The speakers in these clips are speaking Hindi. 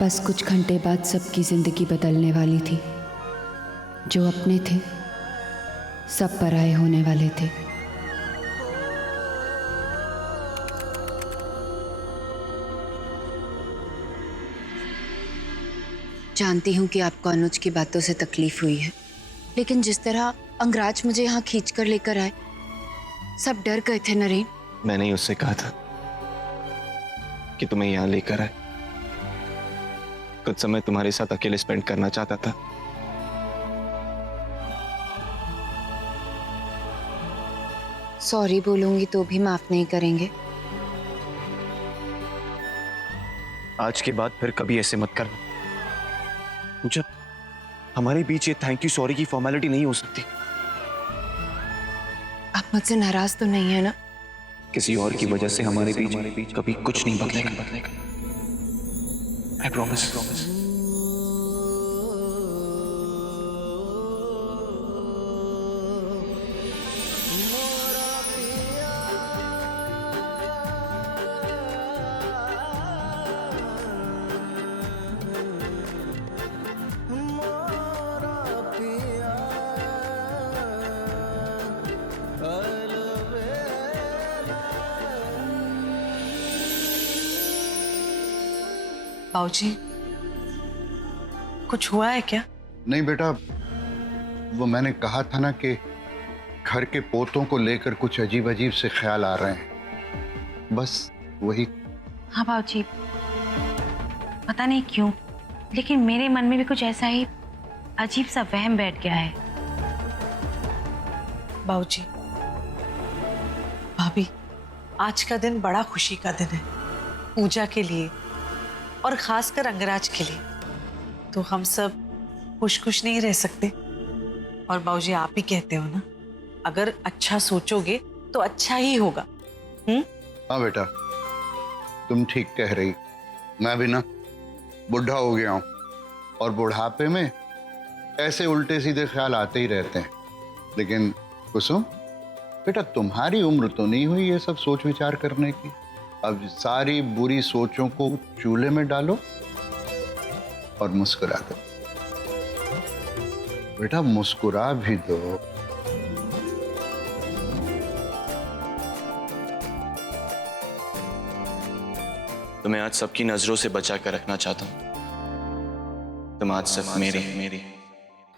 बस कुछ घंटे बाद सबकी जिंदगी बदलने वाली थी। जो अपने थे सब पराये होने वाले थे। जानती हूँ कि आपको अनुज की बातों से तकलीफ हुई है, लेकिन जिस तरह अंगराज मुझे यहाँ खींच कर लेकर आए, सब डर गए थे नरेन। मैंने ही उससे कहा था कि तुम्हें यहाँ लेकर आए। कुछ समय तुम्हारे साथ अकेले स्पेंड करना चाहता था। सॉरी बोलूंगी तो भी माफ नहीं करेंगे। आज के बाद फिर कभी ऐसे मत करना। जब हमारे बीच ये थैंक यू सॉरी की फॉर्मेलिटी नहीं हो सकती। आप मुझसे नाराज तो नहीं है ना? किसी और की वजह से हमारे बीच कभी कुछ नहीं बदलेगा। I promise. बाबूजी, कुछ हुआ है क्या? नहीं बेटा, वो मैंने कहा था ना कि घर के पोतों को लेकर कुछ अजीब अजीब से ख्याल आ रहे हैं, बस वही। हाँ बाबूजी, पता नहीं क्यों, लेकिन मेरे मन में भी कुछ ऐसा ही अजीब सा वहम बैठ गया है। बाबूजी, भाभी, आज का दिन बड़ा खुशी का दिन है पूजा के लिए और खासकर अंगराज के लिए। तो हम सब खुश खुश नहीं रह सकते। और बाबूजी, आप ही कहते हो ना, अगर अच्छा सोचोगे तो अच्छा ही होगा। हाँ बेटा, तुम ठीक कह रही। मैं भी ना बुढ़ा हो गया हूँ और बुढ़ापे में ऐसे उल्टे सीधे ख्याल आते ही रहते हैं। लेकिन कुसुम बेटा, तुम्हारी उम्र तो नहीं हुई ये सब सोच विचार करने की। अब सारी बुरी सोचों को चूल्हे में डालो और मुस्कुरा दो। बेटा मुस्कुरा भी दो। तुम्हें आज सबकी नजरों से बचा कर रखना चाहता हूं। तुम आज सिर्फ मेरी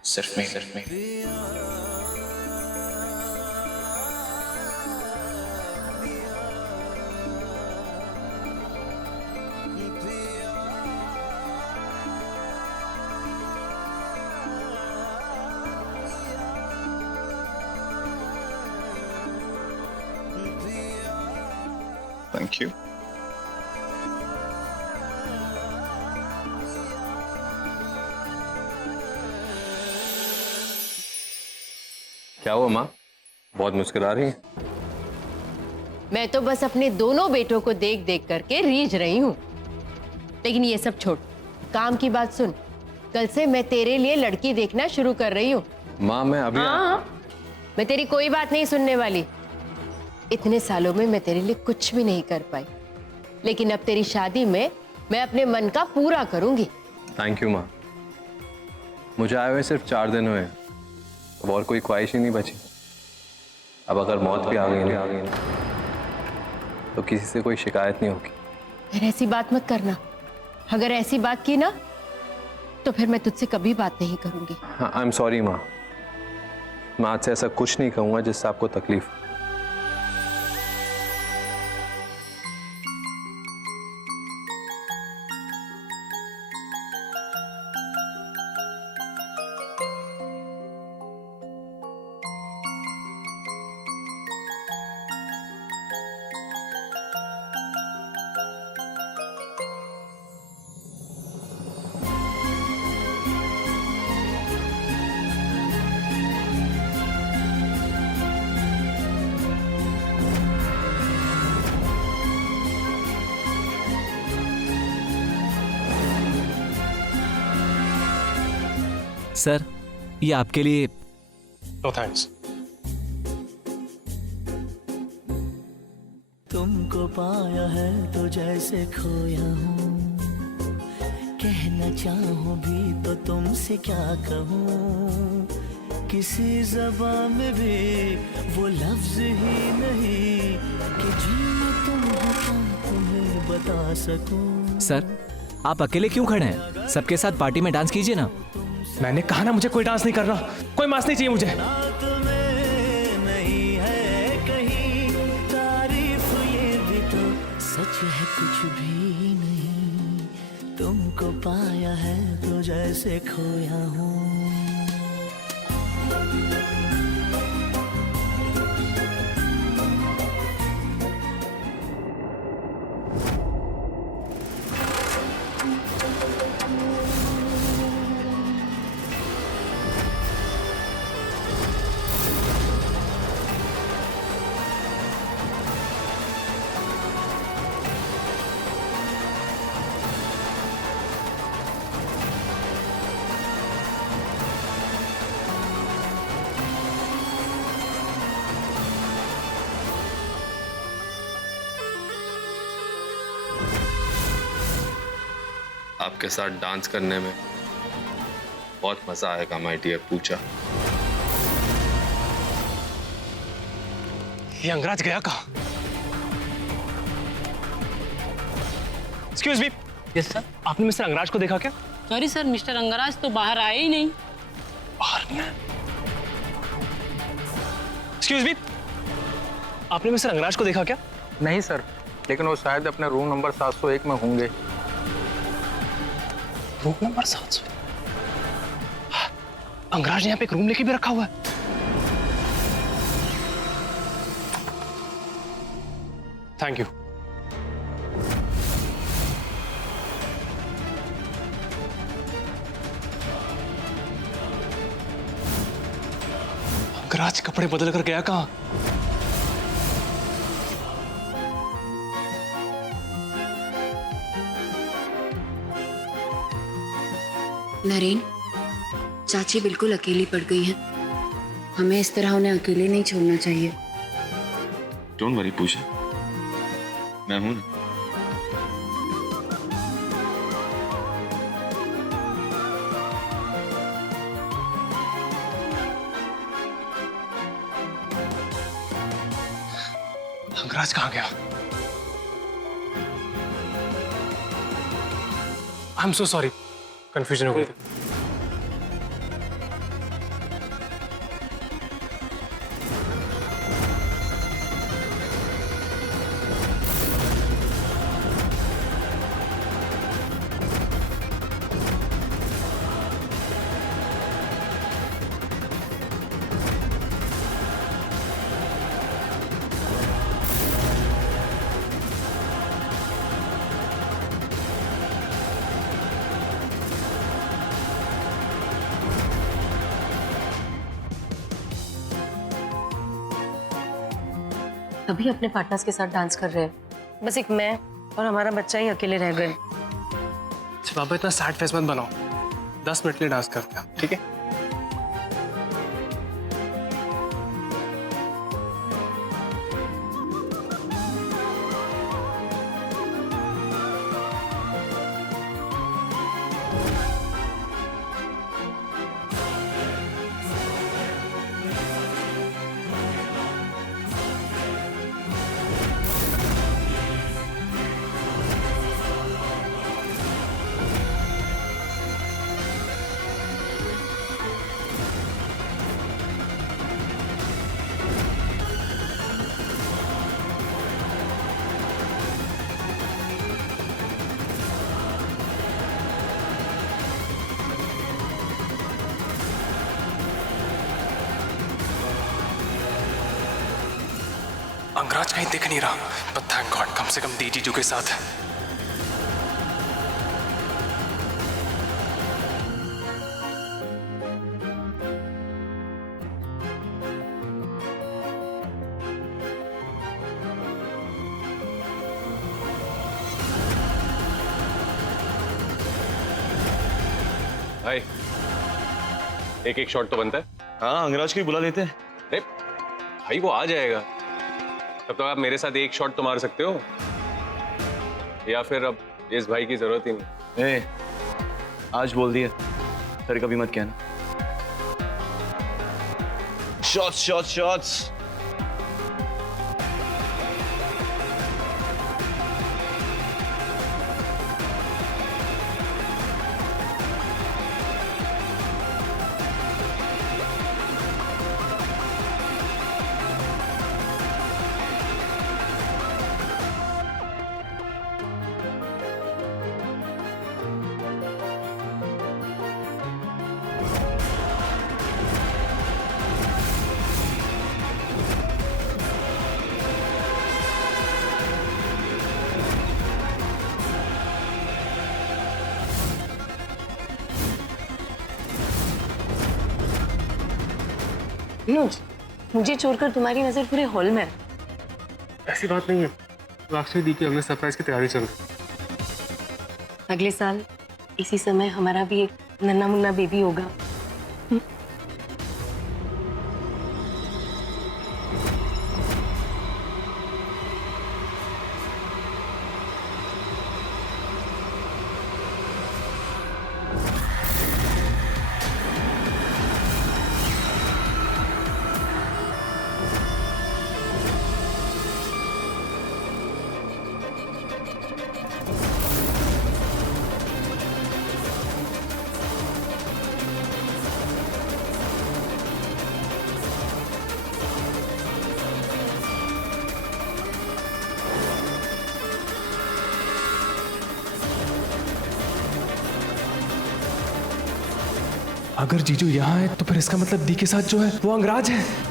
सिर्फ मेरी। Thank you. क्या हुआ माँ, बहुत मुस्कुरा रही हैं? मैं तो बस अपने दोनों बेटों को देख देख करके रीझ रही हूँ। लेकिन ये सब छोड़, काम की बात सुन। कल से मैं तेरे लिए लड़की देखना शुरू कर रही हूँ। माँ मैं अभी मैं तेरी कोई बात नहीं सुनने वाली। इतने सालों में मैं तेरे लिए कुछ भी नहीं कर पाई, लेकिन अब तेरी शादी में मैं अपने मन का पूरा करूंगी। थैंक यू माँ। मुझे आए हुए सिर्फ 4 दिन हुए, अब और कोई ख्वाहिश ही नहीं बची। अब अगर मौत भी आ गई ना तो किसी से कोई शिकायत नहीं होगी। फिर ऐसी बात मत करना। अगर ऐसी बात की ना तो फिर मैं तुझसे कभी बात नहीं करूंगी। हाँ, आई एम सॉरी माँ। मैं आज से ऐसा कुछ नहीं कहूँगा जिससे आपको तकलीफ हो। सर, ये आपके लिए। No thanks. तुमको पाया है तो जैसे खोया हूँ, कहना चाहूं भी तो तुमसे क्या कहूँ, किसी ज़बान में भी वो लफ्ज ही नहीं कि जिनमें तुम हो क्या तुम्हें बता सकूं। सर, आप अकेले क्यों खड़े हैं? सबके साथ पार्टी में डांस कीजिए ना। मैंने कहा ना मुझे कोई डांस नहीं करना, कोई मांस नहीं चाहिए मुझे। रात में नहीं है कहीं तारीफ, ये भी तो सच है कुछ भी नहीं, तुमको पाया है तो जैसे खोया हूँ। आपके साथ डांस करने में बहुत मजा आएगा माय डियर पूजा। ये अंगराज गया कहाँ? Excuse me. Yes sir. आपने मिस्टर अंगराज को देखा क्या? सॉरी सर, मिस्टर अंगराज तो बाहर आए ही नहीं। बाहर नहीं आया? एक्सक्यूज मी, आपने मिस्टर अंगराज को देखा क्या? नहीं सर, लेकिन वो शायद अपने रूम नंबर 701 में होंगे। Room number 700? अंगराज ने यहाँ पे एक रूम लेके भी रखा हुआ है। Thank you. अंगराज कपड़े बदल कर गया कहाँ? नरेन, चाची बिल्कुल अकेली पड़ गई हैं। हमें इस तरह उन्हें अकेले नहीं छोड़ना चाहिए। डोंट वरी पूजा, मैं हूं ना। अंगराज कहाँ गया? I am so sorry, confusion हो गई थी। अभी अपने पार्टनर्स के साथ डांस कर रहे हैं। बस एक मैं और हमारा बच्चा ही अकेले रह गए। बाबा इतना सैड फेस मत बनाओ, 10 मिनट के लिए डांस करते हैं, ठीक है? अंगराज कहीं दिख नहीं रहा, but thank God, कम से कम डीजीजू के साथ है। भाई, एक शॉट तो बनता है। हाँ, अंगराज को ही बुला लेते हैं। अरे भाई, वो आ जाएगा, तब तक आप मेरे साथ एक शॉट तो मार सकते हो, या फिर अब इस भाई की जरूरत ही नहीं। आज बोल दिया, फिर कभी मत कहना। Shots shots shots. अनुज, मुझे छोड़कर तुम्हारी नजर पूरे हॉल में है। ऐसी बात नहीं है, राक्षी दी की अगले सरप्राइज की तैयारी चल रही। अगले साल इसी समय हमारा भी एक नन्हा मुन्ना बेबी होगा। अगर जीजू यहाँ है तो फिर इसका मतलब दी के साथ जो है वो अंगराज है।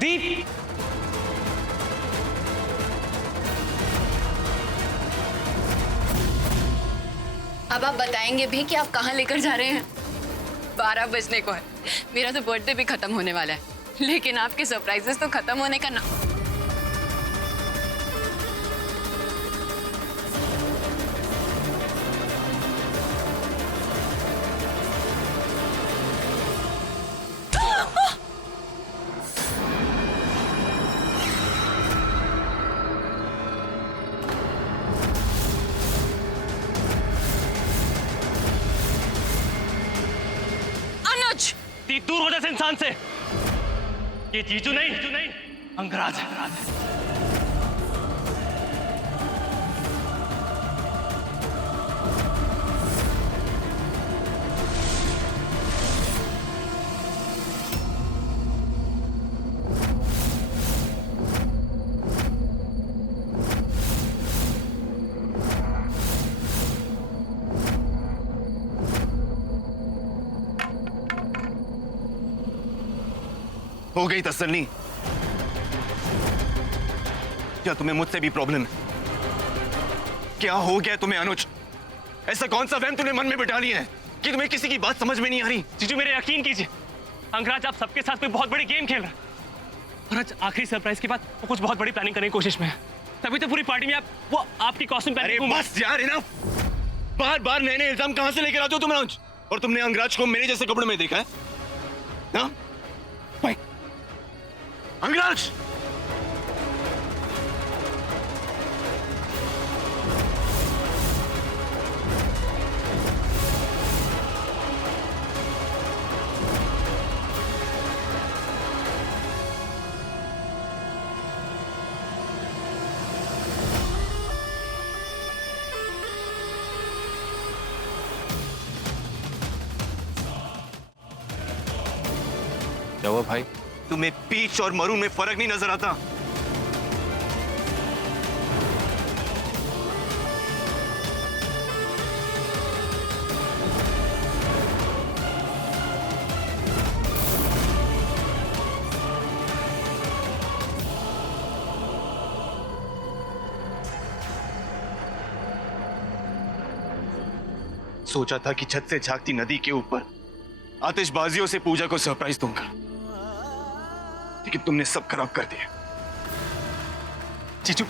दीप, अब आप बताएंगे भी कि आप कहाँ लेकर जा रहे हैं? 12 बजने को है, मेरा तो बर्थडे भी खत्म होने वाला है, लेकिन आपके सरप्राइजेस तो खत्म होने का ना। दीप, दूर हो जा इस इंसान से। ये जीजू नहीं अंगराज है। हो गई तसल्ली? क्या तुम्हें मुझसे भी प्रॉब्लम है? क्या हो गया तुम्हें अनुज? ऐसा कौन सा वहम तुमने मन में बिठा लिया है कि तुम्हें किसी की बात समझ में नहीं आ रही? जीजू, मेरे यकीन कीजिए, अंगराज आप सबके साथ कोई बहुत बड़ी गेम खेल रहा है और आज आखिरी सरप्राइज के बाद वो कुछ बहुत बड़ी प्लानिंग करने की कोशिश में है। तभी तो पूरी पार्टी में वो आपकी कॉस्ट्यूम पहन के बस यार, इनफ। बार बार नए नए इल्जाम कहां से लेकर आते हो तुम अनुज? और तुमने अंगराज को मेरे जैसे कपड़ों में देखा है ना? अंगराज! क्या हुआ भाई? तुम्हें पीच और मरून में फर्क नहीं नजर आता? सोचा था कि छत से झांकती नदी के ऊपर आतिशबाजियों से पूजा को सरप्राइज दूंगा, लेकिन तुमने सब खराब कर दिया। जीजू,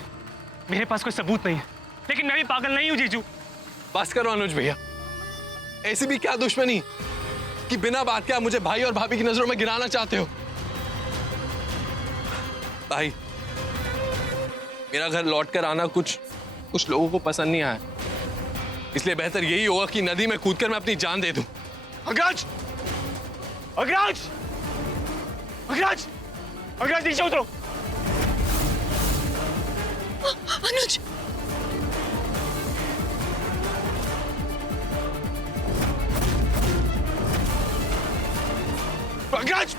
मेरे पास कोई सबूत नहीं है, लेकिन मैं भी पागल नहीं हूं जीजू। बस करो अनुज भैया, ऐसी भी क्या दुश्मनी कि बिना बात के आप मुझे भाई और भाभी की नजरों में गिराना चाहते हो? भाई, मेरा घर लौट कर आना कुछ लोगों को पसंद नहीं आया, इसलिए बेहतर यही होगा कि नदी में कूदकर मैं अपनी जान दे दूं। अग्रज! अग्रज! अग्रज! अग्रज, नीचे उतरो। अनुज! अग्रज!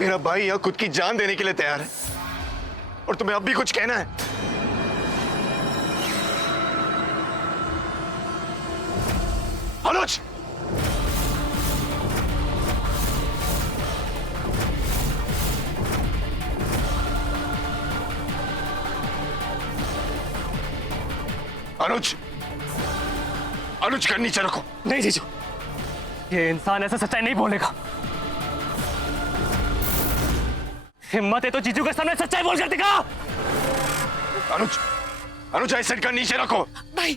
मेरा भाई यहां खुद की जान देने के लिए तैयार है, और तुम्हें अब भी कुछ कहना है? अनुज! अनुज! अनुज कर नीचे रखो। नहीं जीजू, ये इंसान ऐसा सच्चाई नहीं बोलेगा। हिम्मत है तो जीजू के सामने सच्चाई बोल कर दिखा। अनुज! अनुज, ऐसे कर नीचे रखो। भाई,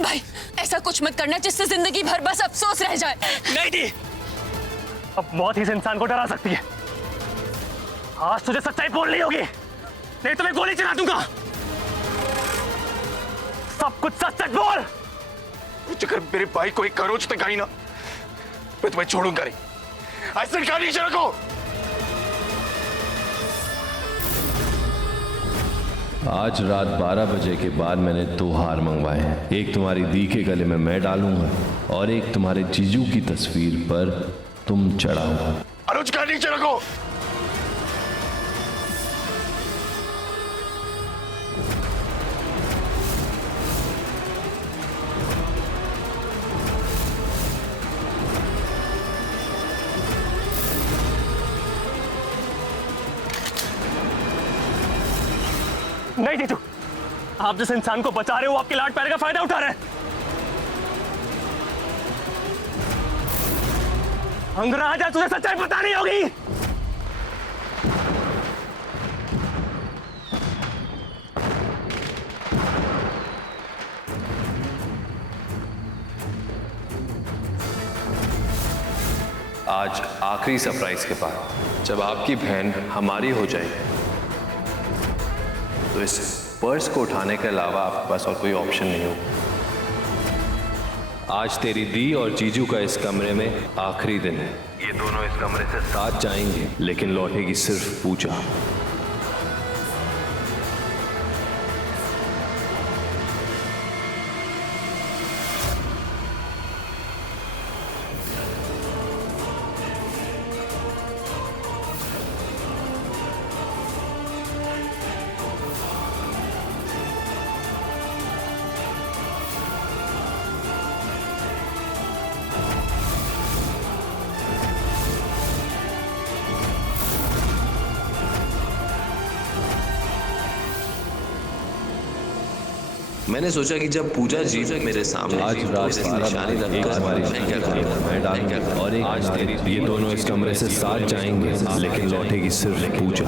भाई, ऐसा कुछ मत करना जिससे जिंदगी भर बस अफसोस रह जाए। नहीं दी, अब मौत ही इस इंसान को डरा सकती है। आज तुझे सच्चाई बोलनी होगी, नहीं तो मैं गोली चला दूंगा। सब कुछ सच सच बोल। अगर मेरे भाई को एक करोड़ तक आई ना, मैं तुम्हें छोड़ूंगा नहीं। ऐसे कर नीचे रखो। आज रात 12 बजे के बाद मैंने 2 हार मंगवाए हैं। एक तुम्हारी दी के गले में मैं डालूंगा और एक तुम्हारे जीजू की तस्वीर पर तुम चढ़ाओ। अनुज, कर नीचे रखो। नहीं जीजू, आप जिस इंसान को बचा रहे हो आपके लाड प्यार का फायदा उठा रहे हैं। अंगराज, तुझे सच्चाई बतानी होगी। आज आखिरी सरप्राइज के बाद जब आपकी बहन हमारी हो जाएगी तो इस पर्स को उठाने के अलावा आपके पास और कोई ऑप्शन नहीं होगा। आज तेरी दी और जीजू का इस कमरे में आखिरी दिन है। ये दोनों इस कमरे से साथ जाएंगे, लेकिन लौटेगी सिर्फ पूजा। मैंने सोचा कि जब पूजा जी मेरे सामने आज रात 12 बजे एक हमारी मैं क्या करूँगा मैं डालूंगा और एक आज तेरी, ये दोनों इस कमरे से साथ जाएंगे, लेकिन लौटेगी सिर्फ पूजा।